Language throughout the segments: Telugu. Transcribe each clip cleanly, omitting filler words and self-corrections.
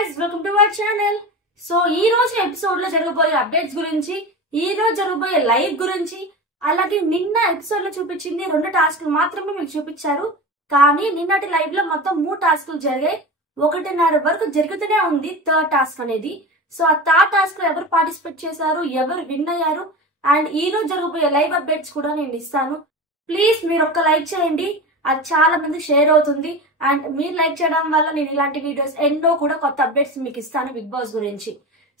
guys, welcome to our channel. So ఈ రోజు ఎపిసోడ్ లో జరగబోయే అప్డేట్స్ గురించి, ఈ రోజు జరగబోయే లైవ్ గురించి, అలాగే నిన్న ఎపిసోడ్ లో చూపించింది 2 టాస్క్లు మాత్రమే మీకు చూపించారు. కానీ నిన్నటి లైవ్ లో మొత్తం 3 టాస్క్లు జరిగాయి. 1:30 వరకు జరుగుతూనే ఉంది థర్డ్ టాస్క్ అనేది. సో ఆ థర్డ్ టాస్క్ లో ఎవరు పార్టిసిపేట్ చేశారు, ఎవరు విన్ అయ్యారు, అండ్ ఈ రోజు జరగబోయే లైవ్ అప్డేట్స్ కూడా నేను ఇస్తాను. ప్లీజ్ మీరు ఒక్క లైక్ చేయండి, అది చాలా మంది షేర్ అవుతుంది. అండ్ మీరు లైక్ చేయడం వల్ల నేను ఇలాంటి వీడియోస్ ఎన్నో కూడా కొత్త అప్డేట్స్ మీకు ఇస్తాను బిగ్ బాస్ గురించి.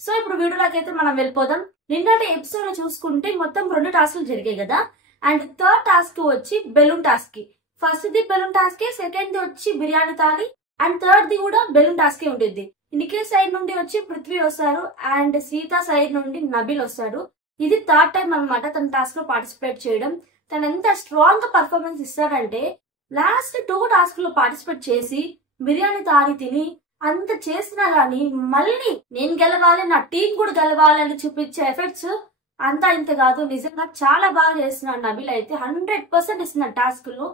సో ఇప్పుడు వీడియోలోకి అయితే మనం వెళ్ళిపోదాం. నిన్నటి ఎపిసోడ్ లో చూసుకుంటే మొత్తం 2 టాస్క్లు జరిగాయి కదా. అండ్ థర్డ్ టాస్క్ వచ్చి బెలూన్ టాస్క్ కి. First the balloon task, second the వచ్చి బిర్యానీ తాలి, అండ్ థర్డ్ ది కూడా బెలూన్ టాస్క్ ఉంటుంది. నిఖిల్ సైడ్ నుండి వచ్చి పృథ్వీ వస్తారు, అండ్ సీత సైడ్ నుండి నబిల్ వస్తాడు. ఇది థర్డ్ టైం అన్నమాట తన టాస్క్ లో పార్టిసిపేట్ చేయడం. తను ఎంత స్ట్రాంగ్ గా పర్ఫార్మెన్స్ ఇస్తాడంటే లాస్ట్ 2 టాస్క్ లో పార్టిసిపేట్ చేసి బిర్యానీ తారి తిని అంత చేసినా గానీ మళ్ళీ నేను గెలవాలి, నా టీం కూడా గెలవాలి అని చూపించే ఎఫెక్ట్స్ అంతా ఇంత కాదు. నిజంగా చాలా బాగా చేస్తున్నాడు నబిల్ అయితే. 100% ఇస్తున్నాడు టాస్క్ లో.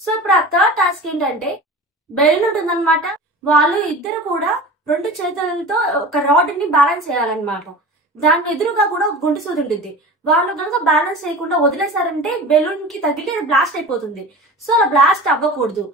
సో ఇప్పుడు ఆ థర్డ్ టాస్క్ ఏంటంటే బెలూన్ ఉంటుందన్నమాట. వాళ్ళు ఇద్దరు కూడా 2 చేతులతో ఒక రాడ్ ని బ్యాలెన్స్ చేయాలన్నమాట. దాని ఎదురుగా కూడా గుండు సూది ఉంటుంది. వాళ్ళు కనుక బ్యాలెన్స్ చేయకుండా వదిలేశారంటే బెలూన్ కి తగిలి అది బ్లాస్ట్ అయిపోతుంది. సో అలా బ్లాస్ట్ అవ్వకూడదు.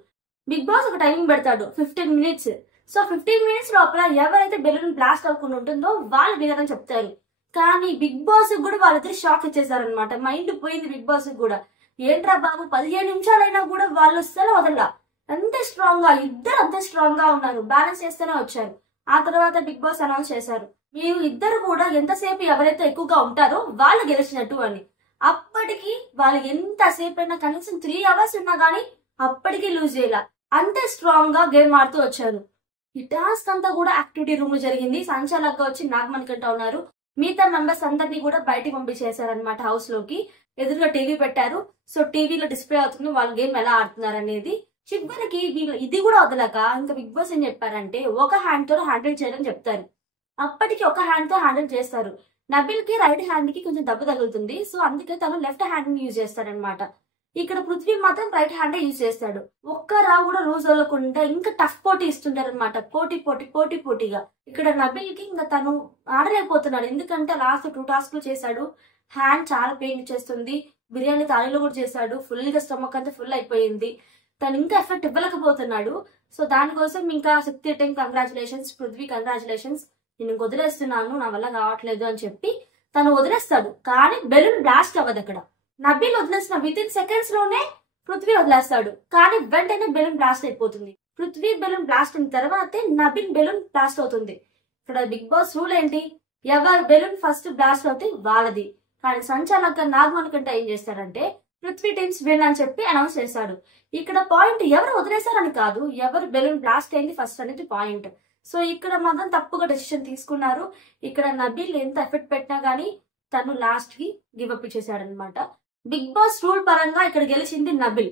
బిగ్ బాస్ ఒక టైమింగ్ పెడతాడు 15 మినిట్స్. సో 15 మినిట్స్ లోపల ఎవరైతే బెలూన్ బ్లాస్ట్ అవ్వకుండా ఉంటుందో వాళ్ళు వినరని చెప్తారు. కానీ బిగ్ బాస్ కూడా వాళ్ళిద్దరు షాక్ ఇచ్చేసారనమాట. మైండ్ పోయింది బిగ్ బాస్ కూడా. ఏంట్రా బాబు 15 నిమిషాలైనా కూడా వాళ్ళు వస్తేనే వదల, అంతే స్ట్రాంగ్ గా ఇద్దరు అంతే స్ట్రాంగ్ గా ఉన్నారు. బ్యాలెన్స్ చేస్తేనే వచ్చారు. ఆ తర్వాత బిగ్ బాస్ అనౌన్స్ చేశారు, మీరు ఇద్దరు కూడా ఎంతసేపు ఎవరైతే ఎక్కువగా ఉంటారో వాళ్ళు గెలిచినట్టు అని. అప్పటికి వాళ్ళు ఎంతసేపు అయినా కనీసం 3 అవర్స్ ఉన్నా గానీ అప్పటికి లూజ్ చేయాల, అంతే స్ట్రాంగ్ గా గేమ్ ఆడుతూ వచ్చారు. ఈ టాస్క్ అంతా కూడా యాక్టివిటీ రూమ్ లో జరిగింది. సంచాలక్గా వచ్చి నాగమణికంట ఉన్నారు. మిగతా మెంబర్స్ అందరినీ కూడా బయటికి పంపించేశారనమాట హౌస్ లోకి. ఎదురుగా టీవీ పెట్టారు. సో టీవీలో డిస్ప్లే అవుతుంది వాళ్ళ గేమ్ ఎలా ఆడుతున్నారు అనేది. చివరికి ఇది కూడా వదలక ఇంకా బిగ్ బాస్ ఏం చెప్పారంటే ఒక హ్యాండ్ తో హ్యాండిల్ చేయడం చెప్తారు. అప్పటికి ఒక హ్యాండ్ తో హ్యాండిల్ చేస్తారు. నబిల్ కి రైట్ హ్యాండ్ కి కొంచెం దెబ్బ తగులుతుంది. సో అందుకే తను లెఫ్ట్ హ్యాండ్ ని యూజ్ చేస్తాడనమాట. ఇక్కడ పృథ్వీ మాత్రం రైట్ హ్యాండ్ యూజ్ చేస్తాడు. ఒక్క రావు కూడా రూజ్ వదలకుండా ఇంకా టఫ్ పోటీ ఇస్తుంటారు అనమాట. పోటీగా ఇక్కడ నబిల్ కి ఇంకా తను ఆడలేకపోతున్నాడు. ఎందుకంటే లాస్ట్ 2 టాస్క్లు చేశాడు. హ్యాండ్ చాలా పెయిన్ చేస్తుంది. బిర్యానీ తాళిలో కూడా చేశాడు. ఫుల్ గా స్టమక్ అంతా ఫుల్ అయిపోయింది. తను ఇంకా ఎఫెక్ట్ ఇవ్వలేకపోతున్నాడు. సో దానికోసం ఇంకా శక్తి టీం కంగ్రాచులేషన్స్, పృథ్వీ కంగ్రాచులేషన్స్, నేను వదిలేస్తున్నాను, నా వల్ల కావట్లేదు అని చెప్పి తను వదిలేస్తాడు. కానీ బెలూన్ బ్లాస్ట్ అవ్వదు. అక్కడ నబిల్ వదిలేసిన వితిన్ సెకండ్స్ లోనే పృథ్వీ వదిలేస్తాడు. కానీ వెంటనే బెలూన్ బ్లాస్ట్ అయిపోతుంది. పృథ్వీ బెలూన్ బ్లాస్ట్ అయిన తర్వాతే నబిల్ బెలూన్ బ్లాస్ట్ అవుతుంది. ఇక్కడ బిగ్ బాస్ రూల్ ఏంటి, ఎవరు బెలూన్ ఫస్ట్ బ్లాస్ట్ అవుతే వాళ్ళది. కానీ సంచాలక నాగమణికంట ఏం చేస్తాడంటే పృథ్వీ టీమ్స్ విన్ అని చెప్పి అనౌన్స్ చేశాడు. ఇక్కడ పాయింట్ ఎవరు వదిలేశారని కాదు, ఎవరు బెలూన్ బ్లాస్ట్ అయింది ఫస్ట్ అనేది పాయింట్. సో ఇక్కడ మాత్రం తప్పుగా డెసిషన్ తీసుకున్నారు. ఇక్కడ నబిల్ ఎంత ఎఫెక్ట్ పెట్టినా గానీ తను లాస్ట్ కి గివ్ అప్ ఇచ్చేసాడనమాట. బిగ్ బాస్ రూల్ పరంగా ఇక్కడ గెలిచింది నబిల్.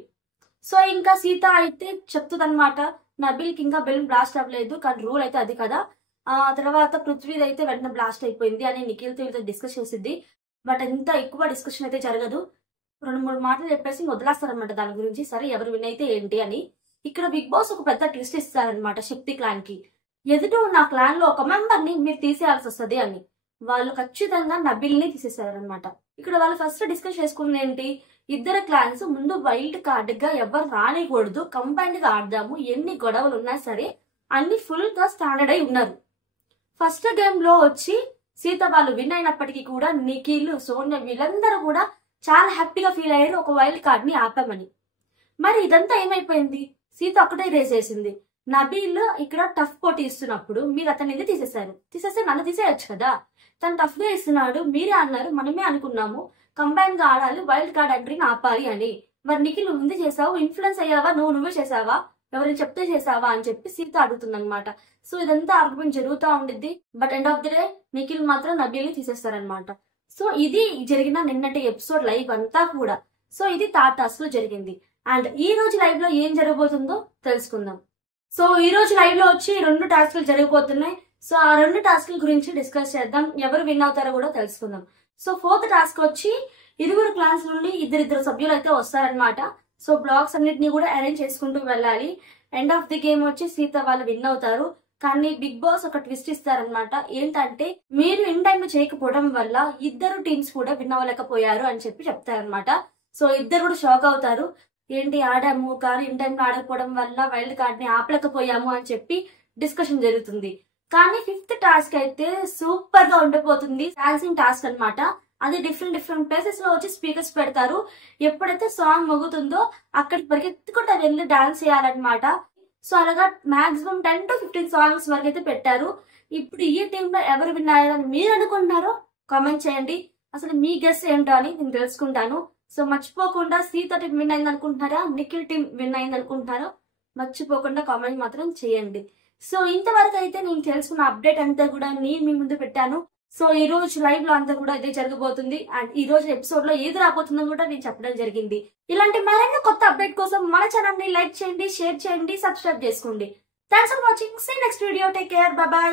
సో ఇంకా సీత అయితే చెప్తుందనమాట నబిల్ కి ఇంకా బెలూన్ బ్లాస్ట్ అవ్వలేదు, కానీ రూల్ అయితే అది కదా. ఆ తర్వాత పృథ్వీ అయితే వెంటనే బ్లాస్ట్ అయిపోయింది అని నిఖిల్ తో డిస్కస్ చేసింది. బట్ ఇంత ఎక్కువ డిస్కషన్ అయితే జరగదు. 2-3 మాటలు చెప్పేసి వదిలేస్తారనమాట దాని గురించి. సరే ఎవరు విన్ అయితే ఏంటి అని. ఇక్కడ బిగ్ బాస్ ఒక పెద్ద ట్విస్ట్ ఇస్తారనమాట శక్తి క్లాన్ కి. ఎదుటి ఉన్న క్లాన్ లో ఒక మెంబర్ ని మీరు తీసేయాల్సి వస్తుంది అని. వాళ్ళు ఖచ్చితంగా నబిల్ ని తీసేసారనమాట. ఇక్కడ వాళ్ళు ఫస్ట్ డిస్కస్ చేసుకున్నది ఏంటి, ఇద్దరు క్లాన్స్ ముందు వైల్డ్ కార్డ్ గా ఎవరు రానికూడదు, కంబైన్డ్ గా ఆడదాము, ఎన్ని గొడవలు ఉన్నా సరే అన్ని ఫుల్ గా స్టాండర్డ్ అయి ఉన్నారు. ఫస్ట్ గేమ్ లో వచ్చి సీత వాళ్ళు విన్ అయినప్పటికీ కూడా నిఖిల్, సోనియా వీళ్ళందరూ కూడా చాలా హ్యాపీగా ఫీల్ అయ్యారు ఒక వైల్డ్ కార్డ్ ని ఆపామని. మరి ఇదంతా ఏమైపోయింది, సీత ఒక్కటే రేస్ చేసింది. నబీల్ ఇక్కడ టఫ్ పోటీ ఇస్తున్నప్పుడు మీరు అతన్ని ఎందుకు తీసేస్తే నన్ను తీసేయచ్చు కదా. తను టఫ్ గా ఇస్తున్నాడు, మీరే అన్నారు, మనమే అనుకున్నాము కంబైన్ గా ఆడాలి, వైల్డ్ కార్డ్ ఎంట్రీని ఆపాలి అని. మరి నిఖిల్ ఉంది చేసావు, ఇన్ఫ్లుయెన్స్ అయ్యావా, నువ్వే చేసావా, ఎవరైనా చెప్తే చేసావా అని చెప్పి సీత అడుగుతుందనమాట. సో ఇదంతా ఆర్గ్యుమెంట్ జరుగుతూ ఉండిద్ది. But end of the day Nikhil మాత్రం నబీల్ ని తీసేస్తారనమాట. సో ఇది జరిగిన నిన్నటి ఎపిసోడ్ లైవ్ అంతా కూడా. సో ఇది థర్డ్ టాస్క్ లో జరిగింది. అండ్ ఈ రోజు లైవ్ లో ఏం జరగబోతుందో తెలుసుకుందాం. సో ఈ రోజు లైవ్ లో వచ్చి 2 టాస్క్లు జరగబోతున్నాయి. సో ఆ 2 టాస్క్ల గురించి డిస్కస్ చేద్దాం. ఎవరు విన్ అవుతారో కూడా తెలుసుకుందాం. సో 4th టాస్క్ వచ్చి 2 క్లాన్స్ నుండి ఇద్దరు సభ్యులు అయితే వస్తారనమాట. సో బ్లాక్స్ అన్నిటిని కూడా అరేంజ్ చేసుకుంటూ వెళ్ళాలి. ఎండ్ ఆఫ్ ది గేమ్ వచ్చి సీత వాళ్ళు విన్ అవుతారు. కానీ బిగ్ బాస్ ఒక ట్విస్ట్ ఇస్తారనమాట. ఏంటంటే మీరు ఇన్ టైమ్ లో చేయకపోవడం వల్ల ఇద్దరు టీమ్స్ కూడా విన్ అవ్వలేకపోయారు అని చెప్పి చెప్తారనమాట. సో ఇద్దరు కూడా షాక్ అవుతారు. ఏంటి ఆడాము కానీ ఇన్ టైమ్ లో ఆడకపోవడం వల్ల వైల్డ్ కార్డ్ ని ఆపలేకపోయాము అని చెప్పి డిస్కషన్ జరుగుతుంది. కానీ 5th టాస్క్ అయితే సూపర్ గా ఉండిపోతుంది. డాన్సింగ్ టాస్క్ అన్నమాట. అది డిఫరెంట్ ప్లేసెస్ లో వచ్చి స్పీకర్స్ పెడతారు. ఎప్పుడైతే సాంగ్ మొగుతుందో అక్కడికి పరిగెత్తుకుంటా వెళ్ళి డాన్స్ చేయాలన్నమాట. సో అలాగా మాక్సిమం 10 to 15 సాంగ్స్ వరకు అయితే పెట్టారు. ఇప్పుడు ఈ టీమ్ లో ఎవరు విన్ అయ్యారని మీరు అనుకుంటున్నారో కామెంట్ చేయండి. అసలు మీ గెస్ ఏంటో అని నేను తెలుసుకుంటాను. సో మర్చిపోకుండా శ్రీతో టీం విన్ అయింది అనుకుంటున్నారా, నిఖిల్ టీం విన్ అయింది అనుకుంటున్నారో మర్చిపోకుండా కామెంట్ మాత్రం చేయండి. సో ఇంతవరకు అయితే నేను తెలుసుకున్న అప్డేట్ అంతా కూడా నేను మీ ముందు పెట్టాను. సో ఈ రోజు లైవ్ లో అంతా కూడా ఇదే జరగబోతుంది. అండ్ ఈ రోజు ఎపిసోడ్ లో ఏది రాబోతుందో కూడా నేను చెప్పడం జరిగింది. ఇలాంటి మరెన్నో కొత్త అప్డేట్ కోసం మన ఛానల్ ని లైక్ చేయండి, షేర్ చేయండి, సబ్స్క్రైబ్ చేసుకోండి. Thanks for watching. See next video. Take care. Bye by.